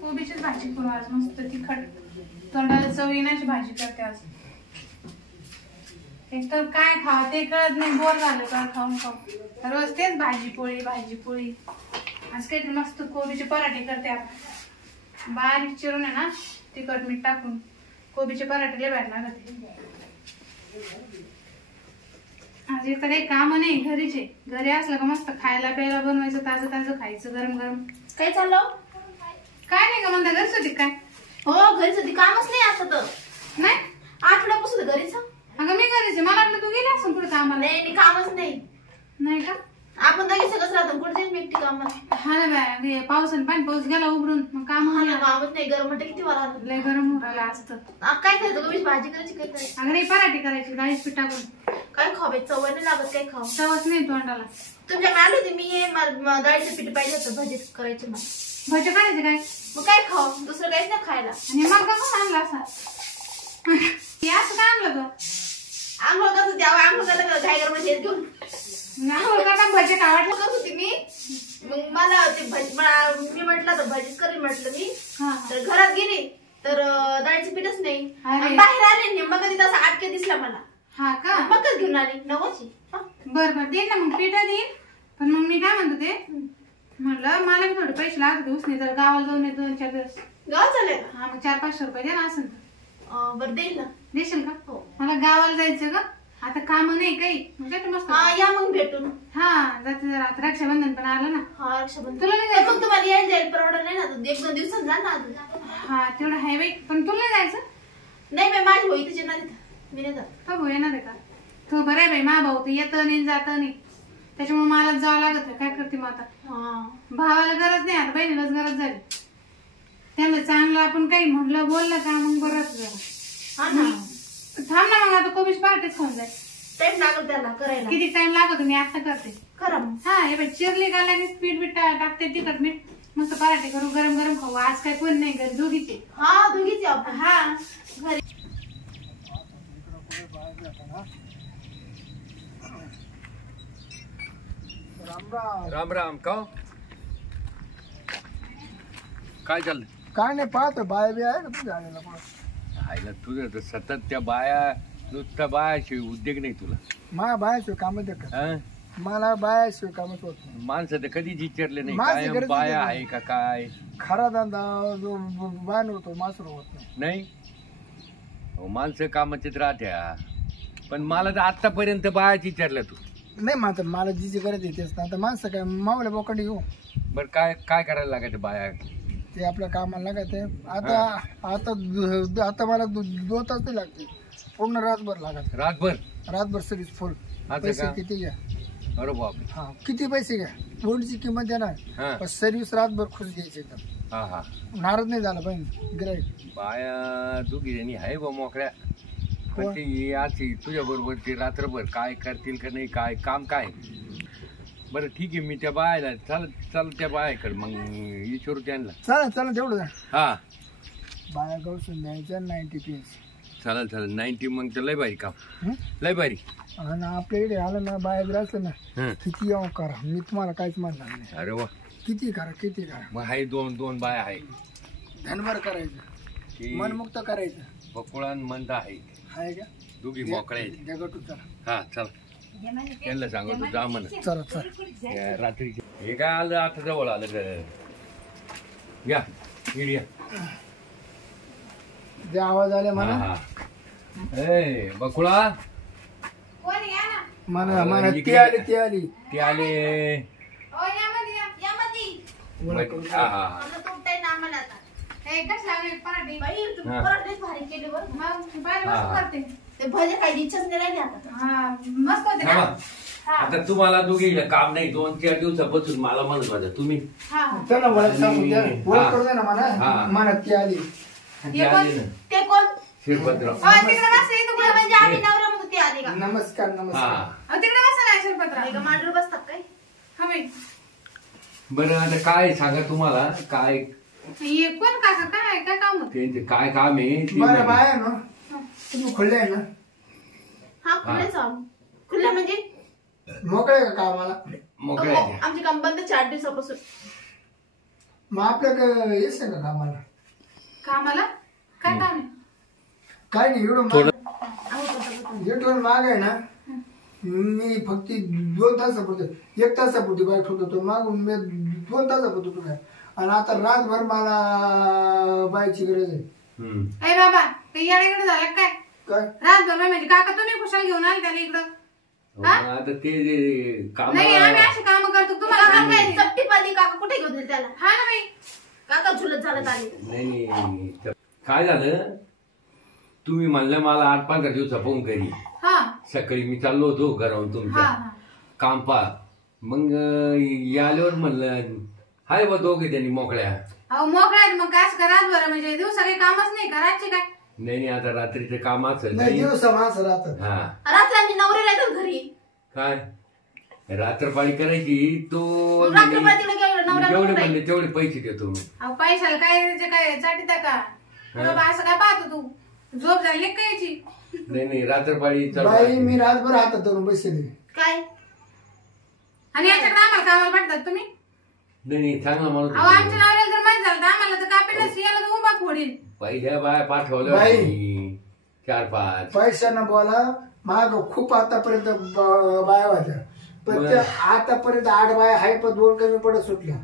कोबीचीच भाजी करू आज, मस्त तिखट तोंडाला चव येण्याची भाजी करते आज. एक तर काय खावं ते कळत नाही, बोर झालं का खाऊन खाऊन. रोज तेच भाजी पोळी भाजी पोळी. आज काहीतरी मस्त कोबीचे पराठे करते आता. बारीक चिरून आहे ना, तिखट मीठ टाकून कोबीचे पराठे लय भारी लागते. आज एक तर काही काम नाही, घरीचे घरी असलं का मस्त खायला प्यायला बनवायचं, ताजं ताजं खायचं गरम गरम. काय चाललं? काय नाही का म्हणता, घरीच होती काय? हो घरीच होती, कामच नाही असं तर. नाही आठवड्यापासून घरीच. अगं मी घरीच, मला वाटलं तू गेली असं पुढे कामाला. नाही कामच नाही. नाही का? आपण दोघी सगळंच राहतो, कुठे मी एकटी कामाला. हा ना बाय, पावसाने पाणी पाऊस गेला उघडून, मग काम कामच नाही. गरम म्हटलं किती वारा लय गरम होऊन असतं. काय करायचं गवीच भाजी करायची काय करायची? अगं नाही पराठे करायची डाळीच पीठ टाकून. काय खावे चव नाही लागत, काय खाव चवच नाही तोंडाला. तुमच्या आली होती मी, डाळीचं पीठ पाहिजे होतं भाजी करायची. मग भजे काढायचे काय? मग काय खाव, दुसरं काहीच नाही खायला. आणि मग का आणला असा असं काय आणलं तो? आंघोळ करत होती, आंघोळ करायला घाई गरम शेत घेऊन भजे खावाटलं करत होती मी. मग मला ते मी म्हटलं तर भाजीच करेल म्हटलं मी. तर घरात गेली तर डाळीचं पीठच नाही. बाहेर आले मग कधी तसा आटके दिसला मला. हा का? मगच घेऊन आली नवची. बर बर देईन ना मग, पीठ देईन. पण मग मी काय म्हणतो ते, म्हटलं मला बी थोडे पैसे लागत उसने, तर गावाला जाऊन येतो 2-4 दिवस. गावात चालेल? हा मग 400-500 रुपये दे ना असं. बरं देईल ना. देशील का? हो. मला गावाला जायचं ग, आता काम नाही काही. मस्त या मग भेटून. हा जाते जरा, आता रक्षाबंधन पण आलं ना. हा रक्षाबंधन. तुला नाही जायचं? मग तुम्हाला यायला जाईल परवडा नाही ना, 1-2 दिवसात जा ना. हा तेवढं आहे बाई, पण तुला नाही जायचं? नाही बाई माझी होई तुझी नाही, मी नाही जात. का भाऊ येणार आहे का? तो बरं आहे बाई, मा भाऊ तर येतं नाही जातं नाही, त्याच्यामुळे मलाच जावं लागत. काय करते मग आता? भावाला गरज नाही, आता बहिणीलाच गरज झाली. त्यांना चांगलं आपण काही म्हणलं बोललं का मग बरंच जरा. थांब ना मग, आता कोबीच पराठेच खाऊन जाय. टाइम लागल त्याला करायला. किती टाइम लागतो मी आता करते. करा मग. हा हे बाई चिरली का लगेच पीठ बीठ टाकते, तिखट मीठ मस्त पराठे करू गरम गरम खाऊ. आज काय कोण नाही घरी, दोघीचे. हा दोघीचे आपण. हा घरी. राम राम. का काय चाललंय? काय नाही पाहतो, बाय बी आहे का तुझ्या आलेला पण? आईला तुझं तर सतत त्या बाया, नुसत्या बायाशिवाय उद्योग नाही तुला. मला बायाशिवाय काम देत, हं? मला बायाशिवाय कामच होत नाही. माणसं तर कधीच विचारले नाही माणसं काय गरजेचं बाया नाही. आहे का काय. खरा धंदा जो बाण होतो मासर होत नाही. नाही हो, माणसं कामाचीच राहत्या. पण मला तर आतापर्यंत बायाच विचारल्या तू. नाही मात्र मला जी जी गरज येतेच ना, आता माणसं काय मावल्या बोकांडी घेऊ. बर काय काय करायला लागायचं बाया? ते आपल्या कामाला लागायचे. आता आता आता मला 2 तास नाही लागते, पूर्ण रातभर लागत. रातभर सर्विस फुल. असं पैसे का? किती घ्या? अरे बाप. हा किती पैसे घ्या, फोनची किंमत देणार, हा पण सर्विस रातभर खुश घ्यायची एकदम. हा हा. नाराज नाही झाला पाहिजे गिराईक. बाया दोघी जणी आहे बा मोकळ्या, पण ती अशी तुझ्या बरोबर ती रात्रभर काय करतील का नाही, काय काम काय. बरं ठीक आहे, मी त्या बायाला चाल त्या बायाकडे मग विचारू त्यांना. चला तेवढं जा. हा बाया गवसून द्यायच्या 90 पीस. चालेल 90 मग तर लय भारी काम, लय भारी. आणि आपल्या इकडे आलं ना बाया जर असलं ना, हं. किती यावं करा, मी तुम्हाला काहीच म्हणणार नाही. अरे वा. किती करा. मग आहे दोन बाया आहे. धनभर करायचं, की मनमुक्त करायचं. बकुळान मंद आहे का दोघी मोकळ्या आहेत. जगटू चला. हा चल त्यांना सांगतो जा म्हणा. चला रात्री हे काय आलं आता जवळ आलं. या इडिया जे आवाज आले म्हणा. ए बकुळा कोण या ना? म्हणा ती आली. ती आले. ओ या मध्ये या. या मधी. हा हा. मला तुमटाय ना आम्हाला आता. हे कसं लागले पराठे? बाई तुम्ही पराठेच भारी केले बरं. मग बाहेर मस्त करते. ते भजे खायची इच्छाच नाही राहिली आता. हा मस्त होते ना. आता तुम्हाला दोघीला काम नाही, 2-4 दिवसापासून मला म्हणत होता तुम्ही. चला ओळख सांगून द्या, ओळख करू द्या ना म्हणा ती आली. ते कोण? शिरपतराव. तिकडे बसले तुम्ही म्हणजे आम्ही नवरा मग ते आले का? नमस्कार. तिकडे बसा ना शिरपतराव. मांडूर बसतात काय? हा बाई. बरं आता काय सांगा तुम्हाला काय हे कोण काका काय काम होतं? त्यांचे काय काम आहे ते बरं माहिती. बाया ना तुम्ही खुल्ले आहे ना? हा खुल्ले म्हणजे मोकळे का कामाला? मोकळे आहे. आमचे काम बंद 4 दिवसापासून. मग आपल्याकडे येस आहे का कामाला? कामाला काय काम आहे? काय नाही एवढं जेवढं माग आहे ना, मी फक्त 2 तासापुरते 1 तासापुरती बाईक ठेवतो मागून मी 2 तासापुरतो तुला. आणि आता रातभर मला बाईकची गरज आहे. अरे बाबा काही याडेकडे झालं काय? काय रातभर म्हणजे काका तुम्ही कुशाल घेऊन आले त्याला इकडं? आता ते काम नाही आम्ही अशी काम करतो तुम्हाला काम काय? चपटी पाली काका कुठे घेऊन गेले त्याला? हा ना बाई काका झुलत चालत आले. नाही काय झालं, तुम्ही म्हणलं मला 8-15 दिवसा फोन करी. हा सकाळी मी चाललो होतो घरावरून हा तुमच्या हा काम पा. मग आल्यावर म्हणलं हाय बा दोघे त्यांनी मोकळ्या. अहो मोकळ्या आहेत मग काय असं का रातभर म्हणजे दिवसा काही कामच नाही का? रातचे काय? नाही आता रात्रीचं काम असेल नाही दिवसा माणसं राहतात. हा रात्री आमची नवरी येतात घरी. काय रात्रपाळी करायची तो रात्रपाळी तिकडे गेलो, नवरा जेवढे बरोबर आहे. म्हणले तेवढे पैसे देतो मी. अहो पैशाला काय त्याचे काय चाटीता का? बाबा असं काय पाहतो तू? झोप झाली का याची? नाही रात्रपाळी चालू बाई आहे. मी रातभर हातात धरून बसले. काय आणि याच्याकडे आम्हाला कामाला पाठवतात तुम्ही? नाही चांगला माणूस अहो आमच्या नवऱ्याला जर माहित झालं तर आम्हाला तर कापेल याला तर उभा फोडील. पहिल्या बाय पाठवलं बाई. होती 4-5. पैशानं बोला माग खूप आतापर्यंत बाया होत्या, पण त्या आतापर्यंत 8 बाया आहे, पण 2 कमी पडत सुटल्या.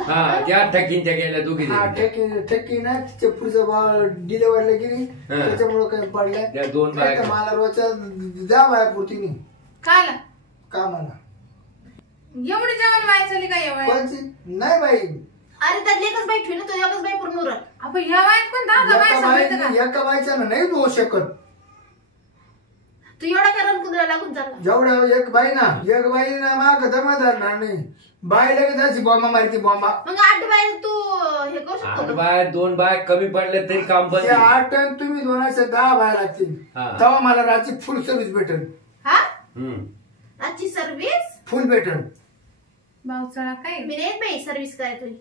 हा त्या ठकींच्या गेल्या दोघी हा ठेकी ना तिचे पुढचं डिलेवरला गेली त्याच्यामुळे काही पडल्या. त्या 2 बाया मला रोजच्या द्या बाया पुरती नाही काला कामाला. एवढी जेवण व्हायचं का एवढं? कोणची नाही बाई, अरे त्यातली एकच बाई ठेवली तो एकच बाई पूर्ण उरत. आपण ह्या वयात पण 10 बाया सांभाळतं का? एका बाईच्या नाही होऊ शकत. तू एवढा कारण कुंदरा लागून चालला. जेवढ्या एक बाई ना माग दमा धरणार नाही. बाई लगेच अशी बॉम्बा मारती बॉम्बा. मग 8 बाई तू हे करू शकतो 8 का? बाय 2 बाय कमी पडले तरी काम बंद. 8 टन तुम्ही 2 असे 10 बाया लागतील, हा. तेव्हा मला रात्री फुल सर्व्हिस भेटेल. हा हम्म. आजची सर्व्हिस फुल भेटेल. भाऊचळा काय? मी नाही बाई सर्व्हिस काय तुझी.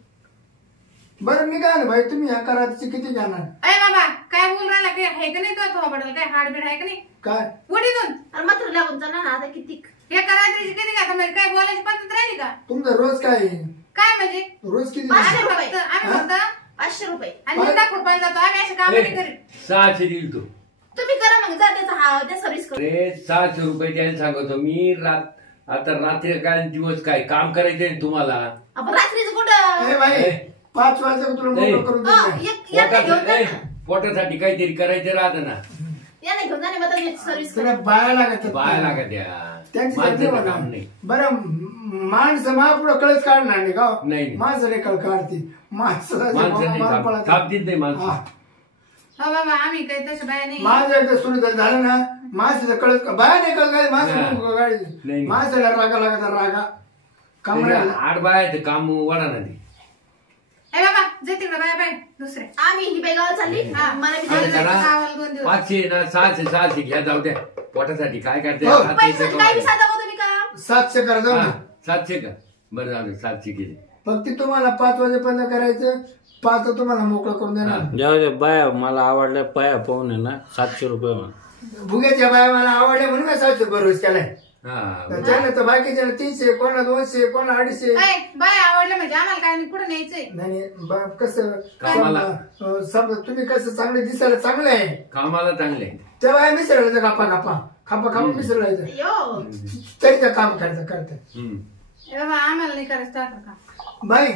बरं मी काय भाई तुम्ही ह्या कराची किती घेणार? अरे बाबा काय बोल राहिला? काय आहे का नाही तो बडल? काय हाडबीड आहे का नाही? काय उडीतून अरे मात्र लागून चालला ना आता किती. हे करायची किती का? म्हणजे काय बोलायची पद्धत राहिली का? तुमचं रोज काय आहे? काय म्हणजे रोज किती? 500 रुपये. आम्ही फक्त 500 रुपये. आणि 10 रुपयाला जातो आम्ही असे काम नाही करीत. 600 देईल तू. तुम्ही करा मग जा त्या सर्व्हिस करू. अरे 600 रुपये द्यायला सांगतो मी. आता रात्री काय दिवस काय काम करायचंय तुम्हाला. आपण रात्रीच कुठं ए बाई 5 वाजता तुला मोकळं करून देईल. याने घेऊन जा ना. पोटासाठी काहीतरी करायचं राहतं ना. याने घेऊन जा ना सर्व्हिस तुला करू. बाया लागत बाय लागत या त्यांची माणसाचं काम नाही. बरं माणसं महापुढं कळच काढणार नाही का? नाही. माणसं रे कळ काढती माणसं नाही थांबतील नाही माणसं. हो बाबा आम्ही काही तशा बाया नाही. माझं एकदा सुरू झालं ना माणसाचं कळत बाया नाही कळ काय माणसं गाडी नाही. माणसाला रागा लागत रागा कमरायला. 8 बाय काम वाढा ना ते. ए बाबा जे तिकडे बाया बाय दुसरे आम्ही ही बाई गावात चालली. हा. मला बी काय जायचं. करा? गावाला 2 दिवस. 500 ना 600 घ्या जाऊ द्या. पोटासाठी काय करते हो. पैशाची काय बी साधा तुम्ही का. 700 करा जाऊ ना. 700 का बरं जाऊ दे 700 केले. फक्त तुम्हाला 5 वाजेपर्यंत करायचं. 5 तुम्हाला मोकळं करून देणार. जाऊ दे बाया मला आवडल्या पाया पाहून आहे ना 700 रुपये म्हणा. भुग्याच्या बाया मला आवडल्या म्हणून मी 700 बरोबर केलाय. हा त्याच्यानं तर बाकीच्या 300 कोणा 200 कोणा 250. ए, बाया आवडलं म्हणजे आम्हाला काय कुठं न्यायचंय? नाही कसं कामाला. समजा तुम्ही कसं चांगले दिसायला चांगलं आहे कामाला चांगले. त्या बाया मिसळायचं खापा मिसळायचं यो तरी त्या काम करतात. ए बाबा आम्हाला नाही करायचं टाका का? बाई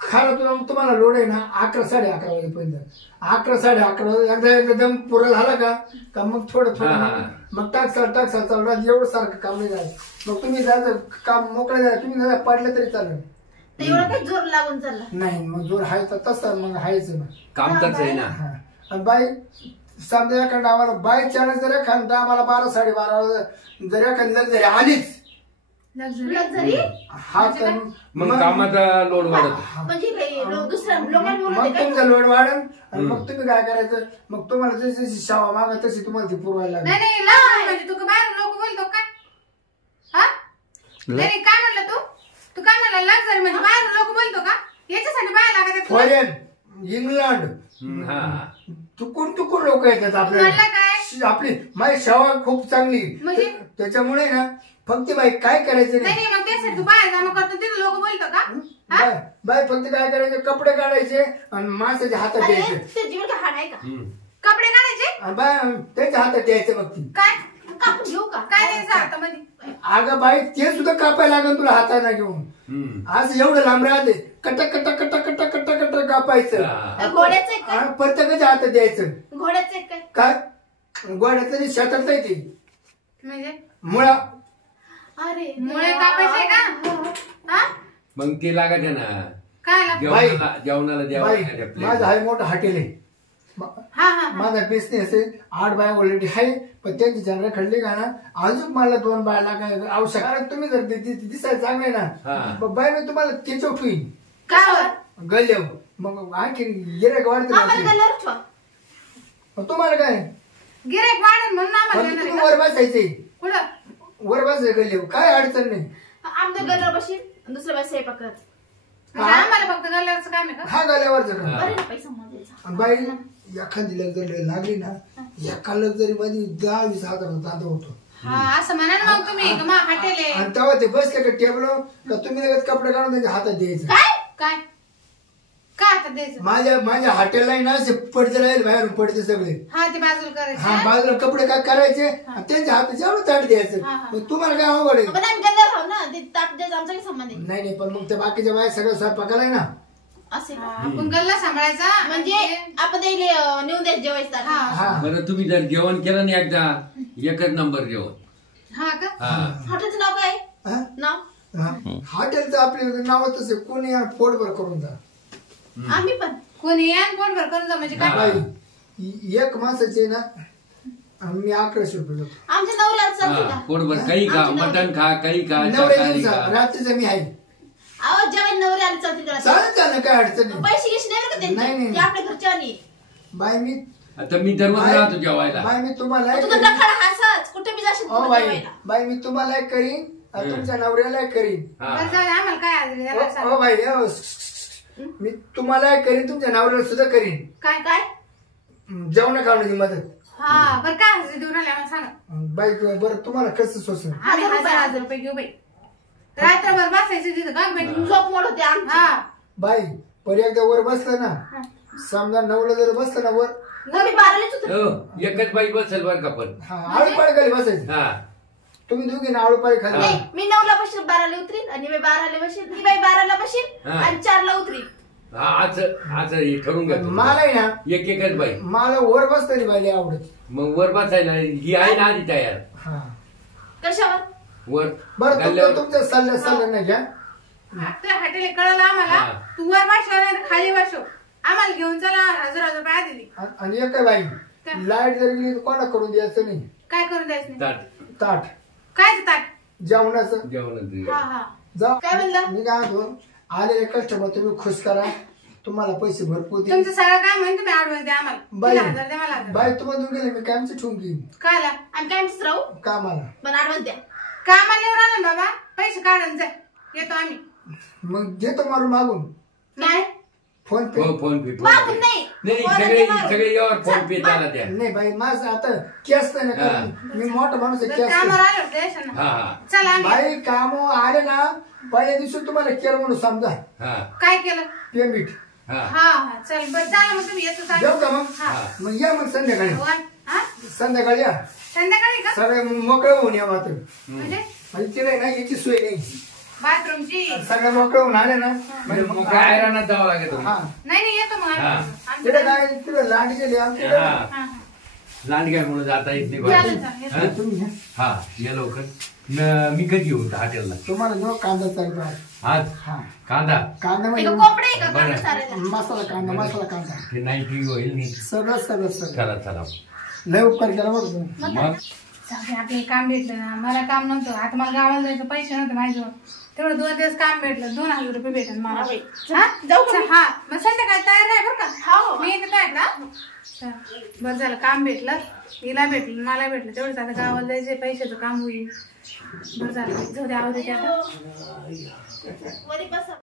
खायला तुम्हाला लोड आहे ना 11 11:30 वाजेपर्यंत. 11 11:30 एकदा दम पुरा झाला का मग थोडं मग टाकसाल चालू एवढं सारखं काम नाही झालं. मग तुम्ही जायचं काम मोकळं जायचं. तुम्ही पडलं तरी चालेल. ते एवढं काही जोर लागून चालला. नाही मग जोर हाय तर तसं मग हायच मग. काम तरच आहे ना. आणि बाई समजा एखादा आम्हाला बाय चाळीस जर एखादा आम्हाला 12 12:30 जर एखादी जरी आलीच लक्झरी हा तर मग कामाचा लोड वाढत. म्हणजे काही दुसऱ्या लोकांना मग बोलते काय. तुमचा लोड वाढेल. आणि मग तुम्ही काय करायचं मग तुम्हाला जशी जशी शावा मागा तशी तुम्हाला ती पुरवायला लागेल. नाही लग्न म्हणजे तू बाहेर लोक बोलतो काय? हा नाही काय म्हणलं तू काय म्हणला? लग्झरी म्हणजे बाहेर लोक बोलतो का? याच्यासाठी बाहेर लागत फॉरेन इंग्लंड हा तुकून लोक येतात म्हणलं काय? आपल्याला. आपली माझी शावा खूप चांगली म्हणजे? त्याच्यामुळे ना फक्त बाई काय करायचं नाही नाही. मग त्यासाठी तू बाहेर जमा करतो तिथे लोक बोलतो का? बाय फक्त काय करायचे कपडे काढायचे आणि माणसाच्या हातात अरे द्यायचे ते जीवन का हाड आहे का कपडे काढायचे आणि बाय त्याच्या हातात द्यायचं बघ ती काय कापून घेऊ का काय द्यायचं हातामध्ये अगं बाई ते सुद्धा कापायला लागेल तुला हाताने घेऊन आज एवढं लांब राहते कटक कटक कटक कटक कटक कटक कापायचं घोड्याचं आहे काय आणि प्रत्येकाच्या हातात द्यायचं घोड्याचं आहे काय काय गोड्याचं शेतात नाही ते म्हणजे मुळा अरे मुळे कापायचे का हा मग ते लागत आहे ना काय आला? जेवणाला द्यावं बाई लागत आहे माझं आपल्याला. हाय मोठं हॉटेल आहे हा हा माझा बिझनेस आहे 8 बाय ऑलरेडी आहे पण त्यांची जनरा खडली का ना अजून मला 2 बाय लागायला आवश्यक कारण तुम्ही जर दिसायला चांगले ना बाय मी तुम्हाला त्याच्या ठेवीन काय गल्य मग आणखी गिरायक वाढते आम्हाला गल्ल्यावर ठेवा तुम्हाला काय गिरायक वाढेल म्हणून आम्हाला फक्त येणार तुम्ही आहे वर बसायचे का? कुठं वर बसायचं गल्य काय अडचण नाही आमच्या गल्ल्यावर बशील दुसऱ्या बाई स्वयंपाक करत म्हणजे आम्हाला फक्त गल्ल्यावरचं काम आहे का हा गल्यावरच का बरे ना पैसा मोजायचा बाई एखादी जर लागली ना एका जरी मध्ये 10-20 हजार जादा होतो हा असं म्हणा ना मग तुम्ही का मग हॉटेल आहे आणि तेव्हा ते बसले का टेबल का तुम्ही लगेच कपडे काढून त्यांच्या हातात द्यायचं काय काय आता द्यायचं माझ्या हॉटेलला ना असे पडते राहील बाहेरून पडते सगळे हा ते बाजूला करायचं हा बाजूला कपडे काय करायचे आणि त्यांच्या हातात जेवढं ताट द्यायचं मग तुम्हाला काय अवघड आहे पण आम्ही गल्ल्यावर राहू ना ते ताप द्यायचं आमचा काही संबंध आहे नाही पण मग त्या बाकीच्या बाया सगळं स्वयंपाकाला आहे ना असे हा, आपण गल्ला सांभाळायचा म्हणजे आपण त्याला नेऊन द्यायचं जेवायचं ताट. हा बरं तुम्ही जर जेवण केलं ना एकदा एकच नंबर जेवण हा का हा हॉटेलचं नाव काय हा? नाव हा. हॉटेलचं आपल्या नावातच आहे कोणी या पोटभर करून जा आम्ही पण कोणी या पोटभर करून जा म्हणजे काय बाई एक माणसाचे ना मी 1100 रुपये देतो आमच्या नवऱ्याला चालते का पोटभर काही खा मटण खा काही खा नवऱ्या शाकाहारी दिवसा खा. रात्रीचं मी आहे अहो जेव्हा नवऱ्याला चालते का चालेल काय अडचण नाही पैसे घेशी नाही का नाही, त्यांचे नाही. ते आपल्या घरच्या आणि बाई मी आता मी दररोज राहतो जेवायला बाई मी तुम्हाला एक तुझं करीन. दखल हासच कुठे बी जाशील हो तू बाई जेवायला बाई मी तुम्हाला एक करीन आणि तुमच्या नवऱ्याला एक करीन हा. बरं जाऊ दे, आम्हाला काय आज याला सांग. हो बाई हो. मी तुम्हाला एक करीन तुमच्या नवऱ्याला सुद्धा करीन काय काय जेवण खावण्याची मदत हा बरं काय हजरी देऊन आले आम्हाला सांगा बाई बरं तुम्हाला कसं सोसन आम्ही 1000 रुपये घेऊ बाई रात्रभर बसायचं तिथं का भेटून झोप मोड होते आमची हा बाई पर एकदा वर बसलं ना समजा नवलं जर बसलं ना वर मी बारालीच होते हो, एकच बाई बसेल बरं का पण हा आळू पाय खाली बसायचं हा तुम्ही दोघी ना आळू पाय खाली नाही मी 9ला बशील 12ला उतरीन आणि मी 12ला बशील ही बाई 12ला बशील हा. आणि 4ला उतरीन हा आज आज हे ठरवून घ्या तुम्ही. मला आहे ना एक एकच बाई मला वर बसतानी बाई आवडत मग वर बसायला ही आहे ना आधी तयार हा कशावर वर बरं गल्ल्यावर. तुमच्या सल्ला नाही घ्या त्या हॉटेल कळलं आम्हाला हा. तू वर बसला नाही तर खाली बसव आम्हाला घेऊन चला 1000 रुपये दिली आणि एक आहे बाई लाईट जर गेली तर कोणा करून द्यायचं नाही काय करून द्यायचं नाही ताट ताट काय ताट जेवणाचं जेवण हा हा जा काय म्हणलं? मी काय म्हणतो आलेले कस्टमर तुम्ही खुश करा तुम्हाला पैसे भरपूर दे तुमचं सगळं काय म्हणून तुम्ही ऍडव्हान्स द्या आम्हाला बाई. तिला 1000 द्या मला 1000 बाई तुम्हाला देऊन गेले मी कायमचं ठेवून घेईन काय आला आणि काय मिस राहू कामाला पण ऍडव्हान्स द्या कामाला येऊन आलो ना बाबा पैसे काढून जाय येतो आम्ही मग घेतो मारून मागून नाही फोन पे हो फोन पे मागून नाही. नाही फोन सगळे पे मारू. सगळे यावर फोन पे झाला त्या नाही बाई माझं आता केस नाही ना हा. मी मोठा माणूस आहे जर केस कामावर आलो तर द्यायचं ना हा हा चला आम्ही बाई काम आले ना पहिल्या दिवशी तुम्हाला केलं म्हणून समजा हा काय केलं पेमेंट हा हा हा चल बरं चला मग तुम्ही येतो सांग. जाऊ का मग हा मग या मग संध्याकाळी हा संध्याकाळी या संध्याकाळी का सगळे मोकळं होऊन या मात्र म्हणजे म्हणजे ती नाही ना याची सोय नाही बाथरूमची सगळे मोकळं होऊन आले ना म्हणजे मग काय आयरानात जावं लागेल हा नाही नाही येतो मग हा. आम्ही तिथे काय तिथे लांड गेली आमच्या हा हा, हा. लांडग्या म्हणून जाता येत नाही चालेल, बाहेर. चालेल. हा? तुम्ही घ्या. हा या लवकर मी कधी येऊ हॉटेलला तुम्हाला जो कांदा चालतो आज हा कांदा कांदा ते म्हणजे कोंबडे आहे का बरं. कांदा सारायला मसाला कांदा ते नाईट होईल नाही सगळं चला चला लय उपकार केला बघ तुम्ही मग चालेल, आपल्याला काम भेटलं ना मला काम नव्हतं आता मला गावाला जायचं पैसे नव्हते माझ्याजवळ तेवढं 2 दिवस काम भेटलं 2000 रुपये भेटेल मला बाई. हा? जाऊ का? हा मग संध्याकाळी तयार आहे बरं हो, हो. का मी येते काय का बरं झालं काम भेटलं हिला भेटलं मला भेटलं तेवढंच आता गावाला जायचं पैशाचं काम होईल बरं झालं जाऊ द्या आवडते आता वरी बसा